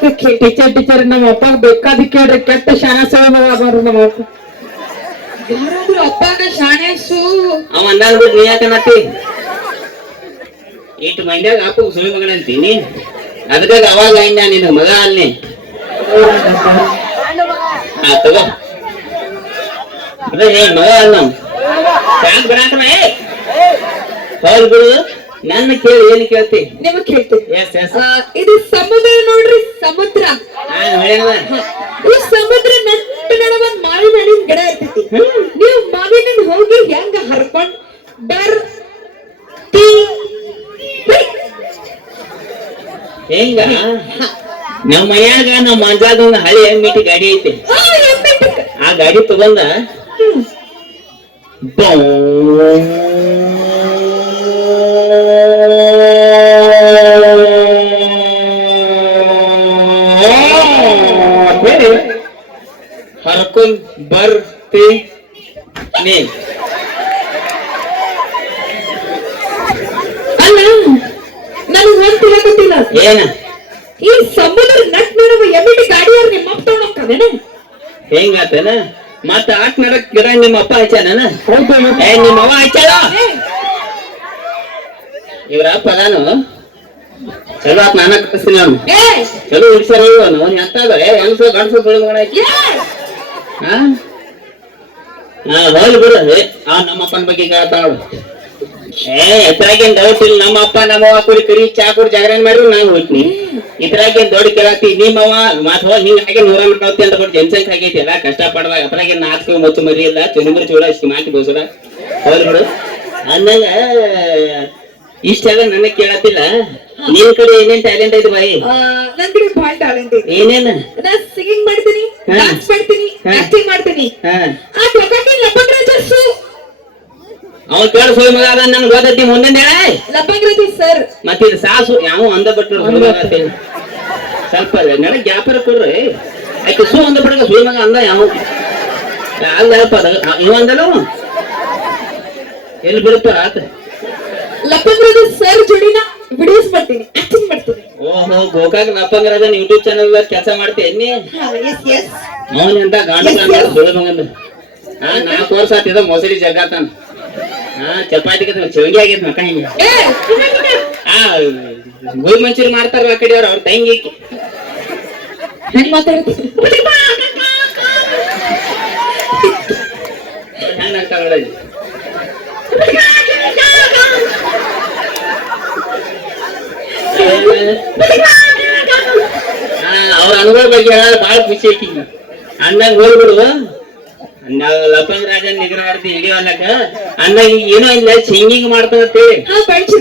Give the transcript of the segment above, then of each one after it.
Teacher teacher ನಮ್ಮ ಅಪ್ಪ ಬೇಕಾದ ಕೇಳ್ರಿ ಕೆಟ್ಟ ಶಾನ ಸೇವೆ ಮಾಡೋರು ನಮ್ಮ ಅಪ್ಪ. ಯಾರಾದ್ರೂ ಅಪ್ಪನ ಶಾಣೆಸು ಅವ ಅಂದಾಗ ಬಿಟ್ಟು ನೀ ಯಾಕೆ ನತ್ತಿ ಇಟ್ಟು ಮಂಡ್ಯಾಗ ಅಪ್ಪ ಸುಳಿ ಮಗನ ಅಂತೀನಿ ಅದಕ್ಕಾಗ ಅವಾಗ ಐನ ನಿನ್ನ ಮಗ ಅಲ್ಲಿ ಹಾ ತಗೋ. ಅದೇ ಏ ಮಗ ಅಲ್ಲ ಶಾಂತ ಬರಾಕನ ಏ ಹೌದು ಬಿಡು. ನನ್ನ ಕೇಳಿ ಏನು ಕೇಳ್ತಿ? ನಿಮಗ್ ಕೇಳ್ತಿ ಎಸ್ ಎಸ್ ಇದು ಸಮುದ್ರ ನೋಡ್ರಿ ಸಮುದ್ರ. ಈ ಸಮುದ್ರ ನಟ್ಟ ಒಂದ್ ಮಾವಿನ ಹಣ್ಣಿನ ಗಿಡ ಇರ್ತೈತಿ. ನೀವು ಮಾವಿನ ಹೋಗಿ ಹೆಂಗ ಹರ್ಕೊಂಡ್ ಬರ್ ಹೆಂಗ? ನಮ್ಮ ಮನ್ಯಾಗ ನಮ್ಮ ಮಂಜಾದ ಒಂದು ಹಳೆ ಎಮ್ಮಿಟಿ ಗಾಡಿ ಐತಿ. ಆ, ಗಾಡಿ ತಗೊಂಡ ಏನ? ಈ ಸಮುದ್ರ ನಟ್ ನಡುವ ಎಬಿಟಿ ಗಾಡಿಯವ್ರು ನಿಮ್ಮ ಅಪ್ಪ ತಗೊಂಡೋಗ್ತಾನೇನ ಹೆಂಗಾತನ? ಮತ್ತ ಆಟ ನಡಕ್ ಗಿಡ ನಿಮ್ಮ ಅಪ್ಪ ಹಚ್ಚಾನ ಏ ನಿಮ್ಮ ಅವ್ವ ಹಚ್ಚಾಳ ಇವ್ರ ಅಪ್ಪ ನಾನು ಚಲೋ ಆತ್ ನಾನ ಕಟ್ಟಿಸ್ತೀನಿ ಅವ್ನು. ಏ. ಚಲೋ ಹಿಡ್ಸ್ಯಾರ ಅವನು. ಎಂತ ಹೆಂಗಸು ಗಂಡಸು ಏ. ಹಾ ಹಾ ಹೋಗ್ಲಿ ಬಿಡು. ಆ ನಮ್ಮಪ್ಪನ ಬಗ್ಗೆ ಕೇಳ್ತಾಳ ಏ ಇದ್ರಾಗೇನ್ ಡೌಟ್ ಇಲ್ಲ ನಮ್ಮ ಅಪ್ಪ ನಮ್ಮ ಅವ್ವ ಕುರಿ ಕರಿ ಚಾ ಕುಡಿ ಜಾಗರಣೆ ಮಾಡಿದ್ರು ನಾನು ಹೋಗ್ತೀನಿ. ಇದ್ರಾಗೇನ್ ದೊಡ್ಡ ಕೇಳಾತಿ ನಿಮ್ಮವ್ವ ಮಾತ್ ಹೋಗಿ ಹಿಂಗ ಹಾಗೆ ನೂರ ಮಾಡ್ಕೊತಿ ಅಂತ ಬಿಟ್ಟು ಜನಸಂಖ್ಯೆ ಆಗೈತಿ ಅಲ್ಲ ಕಷ್ಟ ಪಡ್ದಾಗ ಅದ್ರಾಗೇನ್ ನಾಲ್ಕು ಮುಚ್ಚು ಮರಿ ಇಲ್ಲ ಚುನುಮರಿ ಚೂಡ ಇಷ್ಟು ಮಾತಿ ಬೋಸಡ ಹೌದು ಬಿಡು. ಅಂದಾಗ ಇಷ್ಟೆಲ್ಲ ನನಗ್ ಕೇಳತ್ತಿಲ್ಲ. ನಿನ್ ಕಡೆ ಏನೇನ್ ಟ್ಯಾಲೆಂಟ್ ಐತಿ ಬಾಯಿ? ನನ್ ಕಡೆ ಟ್ಯಾಲೆಂಟ್ ಐತಿ. ಏನೇನ? ನಾ ಸಿಂಗಿಂಗ್ ಮಾಡ್ತೀನಿ. ಡಾನ್ಸ್ ಮಾಡ್ತೀನಿ. ಆಕ್ಟಿಂಗ್ ಮಾಡ್ತೀನಿ. ಅವ ಕೇಳ ಸೋಯ್ ಮಗ ಅದ ನನ್ ಗೊತ್ತೈತಿ ಮುಂದೆ ಲಪಂಗ್ರಾಜ ಸರ್. ಮತ್ತೆ ಇದು ಸಾಸು ಯಾವ ಅಂದ ಬಿಟ್ರು ಸ್ವಲ್ಪ ನಡ ಗ್ಯಾಪರ ಕೊಡ್ರಿ. ಆಯ್ತು ಸು ಅಂದ ಬಿಡಗ ಸೋಯ್ ಮಗ ಅಂದ ಯಾವ. ಅಲ್ಲ ಅಲ್ಪ ಇವ ಅಂದಲ್ಲ. ಎಲ್ಲಿ ಬಿಡುತ್ತಾರ ಆತ ಲಪ್ಪಂಗ್ರದ ಸರ್ ಜೋಡಿನ ವಿಡಿಯೋಸ್ ಮಾಡ್ತೀನಿ ಆಕ್ಟಿಂಗ್ ಮಾಡ್ತೀನಿ. ಓಹೋ ಗೋಕಾಕ್ ಲಪ್ಪಂಗ್ರದ ಯೂಟ್ಯೂಬ್ ಚಾನಲ್ ಕೆಲಸ ಮಾಡ್ತೀಯ ನೀ ಎಸ್ ಎಸ್ ಅವನ್ ಎಂತ ಗಾಂಡ ಗಾಂಡ ಸುಳಿ ಮಗಂದ ನಾಲ್ಕು ವರ್ಷ ಆತಿದ ಮೊಸಳಿ ಜಗ್ಗಾತಾನ ಚಪಾತಿ ಚವಂಗಿ ಆಗೈತ್ ಮಕ್ಕ ಹಿಂಗ. ಗೋಧಿ ಮಂಚೂರಿ ಮಾಡ್ತಾರಲ್ಲ ಆ ಕಡೆ ಅವ್ರ ಅವ್ರ ತಂಗಿ ಹೆಂಗ್ ಮಾತಾಡ್ತೀನಿ ಅವ್ರ ಅನುಭವ ಬಗ್ಗೆ ಹೇಳ ಬಾಳ ಖುಷಿ ಐತಿ ಅಂದಂಗ ಹೋಗ್ಬಿಡು. ನಾವು ಲಪಂಗ ರಾಜನ್ ನಿಗ್ರಹ ಆಡ್ತಿ ಹಿಡಿಯೋ ಅನ್ನಕ? ಅನ್ನ ಈಗ ಏನೋ ಇಲ್ಲ ಸಿಂಗಿಂಗ್ ಮಾಡ್ತಾನಂತೇಳಿ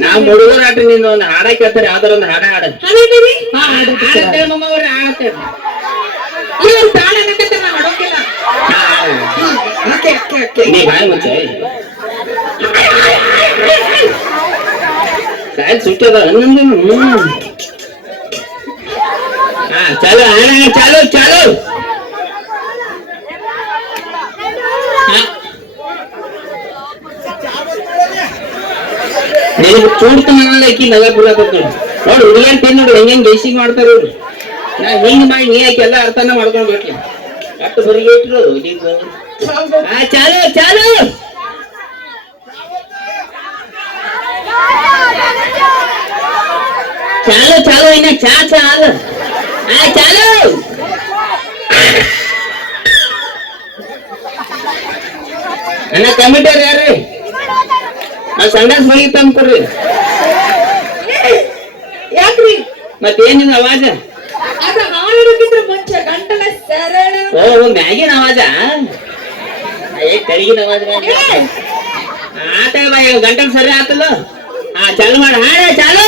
ನಾ ಹುಡುಗರ ಆಟ ನಿನ್ನ ಒಂದು ಹಾಡ ಕೇಳ್ತಾರೆ ಯಾವ್ದಾರ ಒಂದು ಹಾಡ ಹಾಡ. ನಾ ಬಾಯ್ ಮುಂಚೆ ಸಾಯಲ್ ಸುಟ್ಟದ ಹನ್ನೊಂದು ಹಾ ಚಾಲು ಹಾಡ್ ಚಾಲು ಚಾಲು. ನಿನಗೆ ಚೂಡ್ತಾನಲ್ಲ ಆಕಿ ನಗ ಬೀಳಕತ್ತ ನೋಡಿ ಹುಡುಗನ್ ತಿನ್ ನೋಡಿ ಹೆಂಗ್ ಬೇಸಿಗೆ ಮಾಡ್ತಾರ ಇವ್ರು. ನಾ ಹಿಂಗ್ ಮಾಡಿ ನೀ ಆಕಿ ಎಲ್ಲ ಅರ್ಥನ ಮಾಡ್ಕೊಂಡ್ ಬಿಟ್ಲಿ ಅಷ್ಟು ಬರಿಗೆ ಇಟ್ರು ಚಾಲು ಚಾಲು. ಚಾಲು ಚಾಲು, ಇನ್ನ ಚಾ ಚಾಲು ಆ, ಚಾಲು. ಅಣ್ಣ ಕಮಿಟರ್ ಯಾರ್ರಿ ಆ ಸಂಡಾಸ್ ಹೋಗಿ ತಂದು ಕೊಡ್ರಿ. ಯಾಕ್ರಿ? ಮತ್ತೇನಿದ ಅವಾಜ ಅದ ಹಾಡೋದಕ್ಕಿಂತ ಮುಂಚೆ ಗಂಟಲ ಸರಳ. ಓ ಮ್ಯಾಗಿನ ಅವಾಜ ಏ ತೆಳಗಿನ ಅವಾಜ ಆತ ಬಾಯ್ ಗಂಟಲ್ ಸರಿ ಆತಲ್ಲ? ಹಾ ಚಾಲು ಮಾಡ. ಹಾಡ ಚಾಲು!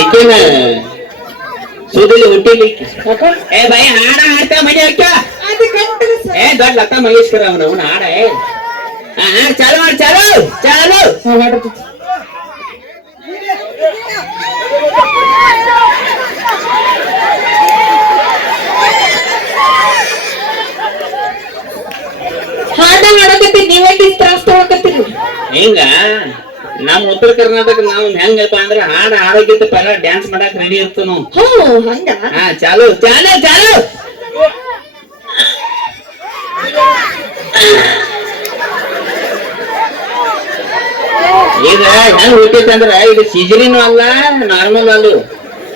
ಏಕೆನ ಸುದಲಿ ಹುಟ್ಟಿಲಿಕ್ಕೆ ಏ ಬಾಯ್ ಹಾಡ ಹಾಡ್ತಾ ಮನೆ ಹಾಕ ಅದು ಗಂಟಲ ಏ ದೊಡ್ಡ ಲತಾ ಮಂಗೇಶ್ಕರ ಅವನ ಅವನ ಹಾಡ ಚಾಲು ಮಾಡಿ ಚಾಲು ಚಾಲು. ಹಾಡ ಹಾಡಕತ್ತಿ ನೀವೇಂಟಿ ತ್ರಾಸ್ ತಗೊಳಕತ್ತೀರಿ ಹಿಂಗ ನಮ್ ಉತ್ತರ ಕರ್ನಾಟಕ ನಾವ್ ಹೆಂಗಪ್ಪ ಅಂದ್ರೆ ಹಾಡ ಹಾಡೋಗಿತ್ತು ಪರ ಡ್ಯಾನ್ಸ್ ಮಾಡಕ್ ರೆಡಿ ಇರ್ತೀವಿ ನಾವು. ಹಾ ಚಾಲು ಚಾಲು ಚಾಲು. ಈಗ ಹೆಂಗ್ ಹುಟ್ಟಿತ್ತು ಅಂದ್ರ ಇದು ಸಿಜರಿನು ಅಲ್ಲ ನಾರ್ಮಲ್ ಅಲ್ಲ.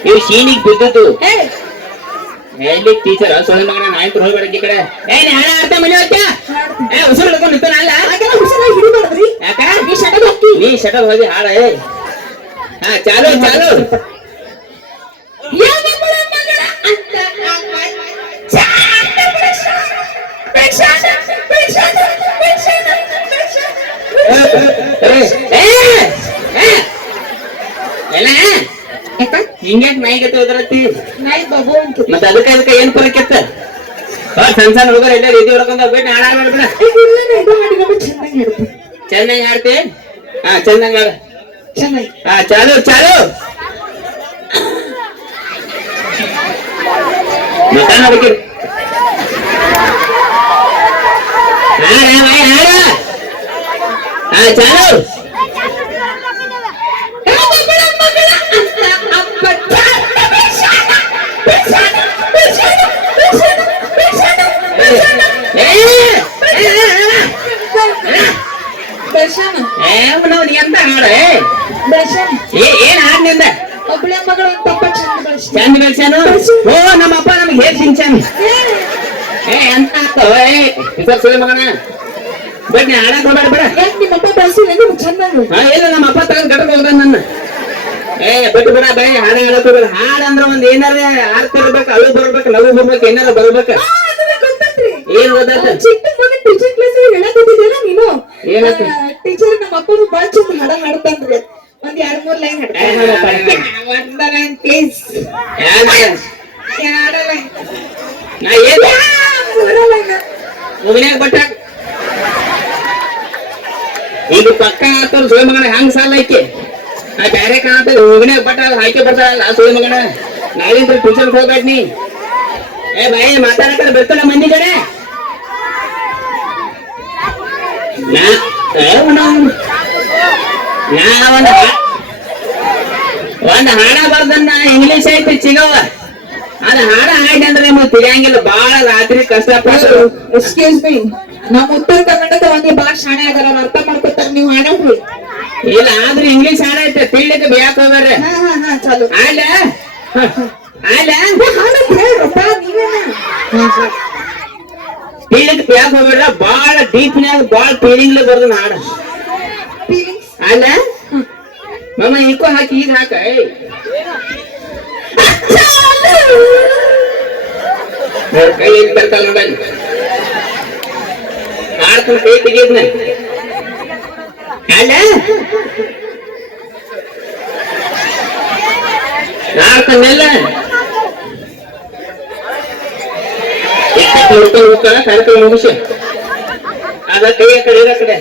ಇವ್ ಶೀನಿಗ್ ಬಿದ್ದಿತ್ತು ಎಲ್ಲಿ ಟೀಚರ್ ಸೊಳ್ಳೆ ಮಗನ ನಾಯಕರು ಹೋಗ್ಬೇಡ ಈ ಕಡೆ. ಏ ನೀ ಅರ್ಥ ಮನೆ ಹೋಗ್ತ ಏ ಉಸಿರು ಹಿಡ್ಕೊಂಡು ನಿಂತಾನ ಅಲ್ಲ? ಯಾಕ? ನೀ ಶಟಲ್ ಹಾಕಿ ನೀ ಶಟಲ್ ಹೋಗಿ ಹಾಡ ಏ. ಹಾ ಚಾಲು ಚಾಲು. ಯಾವ ಮಗಳ ಮಗಳ ಅಂತ ಚಾಂದ ಬಿಡಿಸ, ಬಿಡಿಸಾನ, ಬಿಡಿಸಾನ, ಬಿಡಿಸಾನ, ಬಿಡಿಸಾನ, ಬಿಡಿಸಾನ. ಏ, ಏ, ಏ. ಎಲ್ಲ ಯಾಕ? ಹಿಂಗ್ಯಾಕ್ ನಾಯಿಗತ್ತೆ ಹೋದ್ರತ್ತಿ ನಾಯಿ ಬಾಬು ಅಂತ. ಮತ್ತೆ ಅದಕ್ಕೆ ಅದಕ್ಕೆ ಏನ್ ಪರಕ್ಕೆತ್ತ ಸಣ್ಣ ಸಣ್ಣ ಹುಡುಗರು ಎಲ್ಲ ರೀತಿ ಹೊಡ್ಕೊಂಡ ಬಿಟ್ಟು ಹಾಡಾಡ್ಬಿಡ ಈಗ ಇಲ್ಲ ಇದು ಹಾಡಿಕೊಂಡು ಚೆನ್ನಾಗಿ ಆಡ್ತಿ? ಹಾ ಚೆನ್ನಾಗಿ ಹಾಡ ಚೆನ್ನಾಗಿ. ಹಾ ಚಾಲು ಚಾಲು. ಮತ್ತ ನೋಡಕ್ಕೆ ಹಾಡ ಹಾಡ ಹಾ ಚಾಲು ಯಾವ ಮಗಳ ಮಗಳ ಅಂತ ಅಪ್ಪ ಚಾಂದ ಅಂತ. ಬೆಳ್ಸ್ಯಾನು? ಓ ನಮ್ಮಪ್ಪ ನಮ್ಗೆ ಹೇರ್ ಸಿಂಚಾನ. ಏ ಹೆಸರು ಸುಳಿ ಮಗನ. ಬಟ್ ನೀ ಹಾಡಕ್ ಹೋಗ್ಬೇಡ ಬೇಡ. ಯಾಕೆ ನಿಮ್ಮ ಅಪ್ಪ ಬೆಳೆಸಿಲ್ಲ ಚೆನ್ನಾಗಿ ಹಾ ಇಲ್ಲ ನಮ್ಮ ಅಪ್ಪ ತಗೊಂಡ್ ಕಟ್ಟ ಹೋಗ್ದ ನನ್ನ. ಏ ಬಿಟ್ಟು ಬಿಡ ಬೈ ಹಾಡ ಹಾಡಕ್ ಹೋಗ್ಬೇಡ. ಹಾಡ ಅಂದ್ರ ಒಂದ್ ಏನಾರ ಆರ್ತ ಇರ್ಬೇಕು ಅಳು ಬರ್ಬೇಕು ನಗು ಬರ್ಬೇಕು ಏನಾರ ಬರ್ಬೇಕ. ಏನ್ ಓದಾತ ಟೀಚರ್ ಕ್ಲಾಸ್ ಹೇಳಕತ್ತಿದ್ಯಲ್ಲ ನೀನು? ಏನಂತ? ಟೀಚರ್ ನಮ್ಮ ಅಪ್ಪನು ಬಾಳ ಚಂದ ಹಾಡ ಹಾಡ್ತಾನ್ರಿ. ಒಂದ್ ಎರಡ್ ಮೂರ್ ಲೈನ್ ಒಂದ ಪ್ಲೀಸ್ ಲೈನ್ ನಾ ಏನ್? ಮೂರ ಲೈನ್ ಮುಗಿನ್ಯಾಗ ಬಟ್ಟ ಹಾಕ್. ಈಗ ಪಕ್ಕ ಆತನ ಸುಳಿ ಮಗನ ಹ್ಯಾಂಗ ಸಾಲ ಆ ಬ್ಯಾರೆ ಕಾಣತ್ತ ಬಟ್ ಅಲ್ಲಿ ಹಾಕಿ ಆ ಸುಳಿ ಮಗನ. ನಾಳಿಂದ ಟ್ಯೂಷನ್ ಹೋಗ್ಬೇಡ ನೀ. ಏ ಬಾಯಿ ಮಾತಾಡಕ ಬರ್ತಾನ ಮಂದಿ ಕಡೆ? ನಾ ಒಂದ್ ಹಾಡ ಬರ್ದನ್ನ ಇಂಗ್ಲಿಷ್ ಐತಿ ಚಿಗವ ಅದ ಹಾಡ ಹಾಡಿ ಅಂದ್ರೆ ನಿಮ್ಗೆ ತಿಳಿಯಂಗಿಲ್ಲ. ಬಾಳ ರಾತ್ರಿ ಕಷ್ಟಪಟ್ಟು ಎಕ್ಸ್ಕ್ಯೂಸ್ ಮೀ ನಮ್ಮ ಉತ್ತರ ಕರ್ನಾಟಕ ಒಂದು ಭಾಳ ಶಾಣೆ ಅದಾರ ಅರ್ಥ ಮಾಡ್ಕೊತಾರ. ನೀವು ಹಾಡ ಇಲ್ಲ ಆದ್ರೆ ಇಂಗ್ಲಿಷ್ ಹಾಡ ಐತೆ. ತಿಳಿಲಿಕ್ಕೆ ಹಾ ಚಾಲು. ಅಲ್ಲ ಅಲ್ಲ ತಿಳಿಲಿಕ್ಕೆ ಬೇಯಾಕ ಹೋಗ್ಬೇಡ ಬಾಳ ಡೀಪ್ನ್ಯಾಗ ಬಾಳ ಫೀಲಿಂಗ್ ಬರ್ದ ಹಾಡ ಅಲ್ಲ ಮಮ್ಮ ಈಕೋ ಹಾಕಿ ಈಗ ಹಾಕ. ಏಯ್. ನೋಡ್ ಕೈ ಎಲ್ಲಿ ಬರ್ತಾವ ನೋಡಿ ಆಡ್ತಾನ ಕೈ ತೆಗಿದ್ನ ಅಲ್ಲ ಆಡ್ತಾನೆಲ್ಲ ನೋಡ್ಕೊಂಡು ಹೋಗ್ತಾನ ಕಾರ್ಯಕ್ರಮ ಮುಗಿಸಿ ಅದ ಕೈ ಆ ಕಡೆ